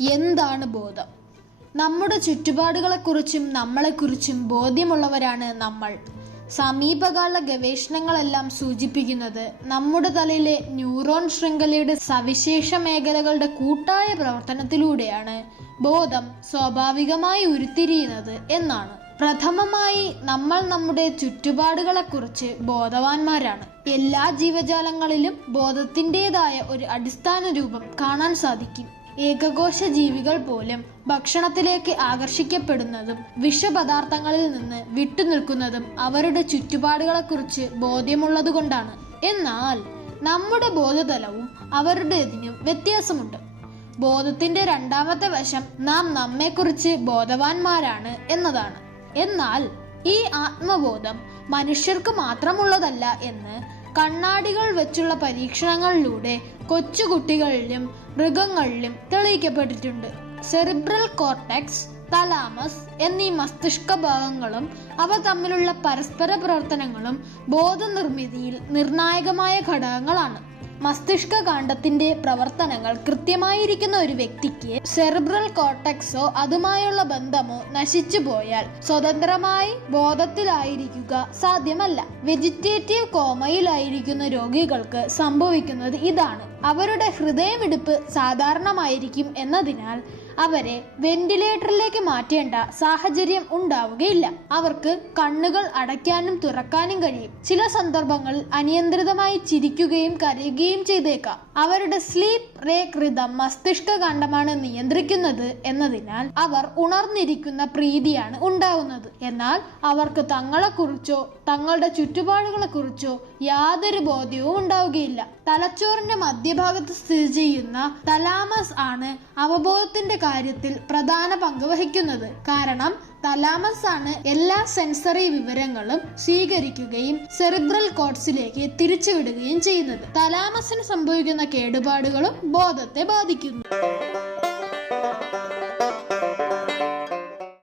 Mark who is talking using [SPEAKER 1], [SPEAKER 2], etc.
[SPEAKER 1] എന്താണ് ബോധം? നമ്മുടെ ചുറ്റുപാടുകളെക്കുറിച്ചും നമ്മളെക്കുറിച്ചും ബോധ്യമുള്ളവരാണ് നമ്മൾ. സമീപകാല ഗവേഷണങ്ങളെല്ലാം സൂചിപ്പിക്കുന്നത് നമ്മുടെ തലയിലെ ന്യൂറോൺ ശൃംഖലയുടെ സവിശേഷ മേഖലകളുടെ കൂട്ടായ പ്രവർത്തനത്തിലൂടെയാണ്. ബോധം സ്വാഭാവികമായി ഉരുത്തിരിയുന്നത് എന്നാണ്. പ്രഥമമായി നമ്മൾ നമ്മുടെ ചുറ്റുപാടുകളെക്കുറിച്ച് ബോധവാന്മാരാണ്. എല്ലാ ജീവജാലങ്ങളിലും ബോധത്തിന്റെതായ ഒരു അടിസ്ഥാന രൂപം കാണാൻ സാധിക്കും. ഏകകോശ ജീവികൾ പോലും ഭക്ഷണത്തിലേക്ക് ആകർഷിക്കപ്പെടുന്നതും വിഷപദാർത്ഥങ്ങളിൽ നിന്ന് വിട്ടുനിൽക്കുന്നതും അവരുടെ ചുറ്റുപാടുകളെക്കുറിച്ച് ബോധ്യമുള്ളതുകൊണ്ടാണ്. എന്നാൽ നമ്മുടെ ബോധതലവും അവരുടേതിനും വ്യത്യാസമുണ്ട്. ബോധത്തിന്റെ രണ്ടാമത്തെ വശം നാം നമ്മെക്കുറിച്ച് ബോധവാന്മാരാണ് എന്നതാണ്. എന്നാൽ ഈ ആത്മബോധം മനുഷ്യർക്ക് മാത്രമുള്ളതല്ല എന്ന് കണ്ണാടികൾ വെച്ചുള്ള പരീക്ഷണങ്ങളിലൂടെ കൊച്ചുകുട്ടികളിലും മൃഗങ്ങളിലും തെളിയിക്കപ്പെട്ടിട്ടുണ്ട്. സെറിബ്രൽ കോർട്ടെക്സ് തലാമസ് എന്നീ മസ്തിഷ്ക ഭാഗങ്ങളും അവ തമ്മിലുള്ള പരസ്പര പ്രവർത്തനങ്ങളും ബോധനിർമ്മിതിയിൽ നിർണായകമായ ഘടകങ്ങളാണ്. മസ്തിഷ്ക കാണ്ഡത്തിന്റെ പ്രവർത്തനങ്ങൾ കൃത്യമായിരിക്കുന്ന ഒരു വ്യക്തിക്ക് സെറിബ്രൽ കോട്ടക്സോ അതുമായുള്ള ബന്ധമോ നശിച്ചു പോയാൽ സ്വതന്ത്രമായി ബോധത്തിലായിരിക്കുക സാധ്യമല്ല. വെജിറ്റേറ്റീവ് കോമയിലായിരിക്കുന്ന രോഗികൾക്ക് സംഭവിക്കുന്നത് ഇതാണ്. അവരുടെ ഹൃദയമിടിപ്പ് സാധാരണമായിരിക്കും എന്നതിനാൽ അവരെ വെന്റിലേറ്ററിലേക്ക് മാറ്റേണ്ട സാഹചര്യം ഉണ്ടാവുകയില്ല. അവർക്ക് കണ്ണുകൾ അടയ്ക്കാനും തുറക്കാനും കഴിയും. ചില സന്ദർഭങ്ങളിൽ അനിയന്ത്രിതമായി ചിരിക്കുകയും കരയുകയും ചെയ്തേക്കാം. അവരുടെ സ്ലീപ്പ് റേക്ക് റിതം മസ്തിഷ്ക കാണ്ഡമാണ് നിയന്ത്രിക്കുന്നത് എന്നതിനാൽ അവർ ഉണർന്നിരിക്കുന്ന പ്രീതിയാണ് ഉണ്ടാവുന്നത്. എന്നാൽ അവർക്ക് തങ്ങളെക്കുറിച്ചോ തങ്ങളുടെ ചുറ്റുപാടുകളെക്കുറിച്ചോ യാതൊരു ബോധ്യവും ഉണ്ടാവുകയില്ല. തലച്ചോറിന്റെ മധ്യഭാഗത്ത് സ്ഥിതി ചെയ്യുന്ന തലാമസ് ആണ് അവബോധത്തിന്റെ കാര്യത്തിൽ പ്രധാന പങ്ക് വഹിക്കുന്നത്. കാരണം തലാമസ് ആണ് എല്ലാ സെൻസറി വിവരങ്ങളും സ്വീകരിക്കുകയും സെറിബ്രൽ കോഡ്സിലേക്ക് തിരിച്ചുവിടുകയും ചെയ്യുന്നത്. തലാമസിന് സംഭവിക്കുന്ന കേടുപാടുകളും ബോധത്തെ ബാധിക്കുന്നു.